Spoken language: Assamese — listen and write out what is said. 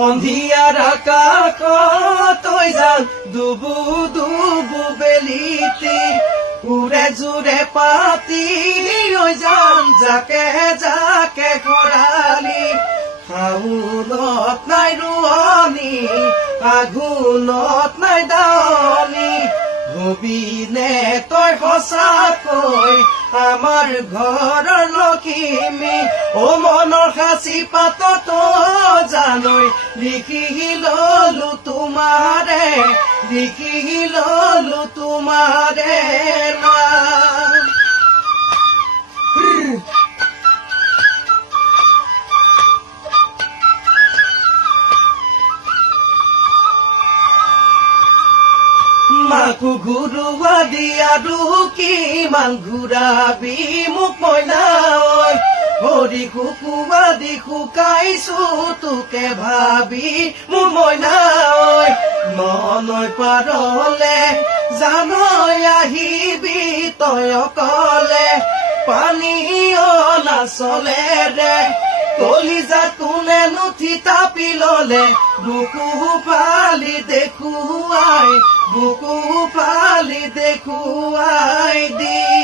সন্ধিয়াৰ আকাশত তই যান দুবু দুবু বেলিতি উৰে জোৰে পাতি ঐ যান জাকে জাকে খৰালি শাওনত নাই ৰোৱনী আঘোণত নাই দাৱনী হবিনে তই সঁচাকৈ আমাৰ ঘৰৰ লখিমী অ মনৰ সাঁচি পাতত জানৈ লিখি ললো তোমাৰে নাম মাকো ঘূৰুৱা দিয়াৰো কিমান ঘূৰাবি মোক মইনা ঐ ভৰি শুকুৱা দি শুকাইছো তোকে ভাবি মোৰ মইনা ঐ মনৈ পাৰলে জানৈ আহিবি তই অকলে পানী নাচলে ৰে কলিজা কোনে নুঠি তাপি ললে বুকু ফালি দেখুৱাই দি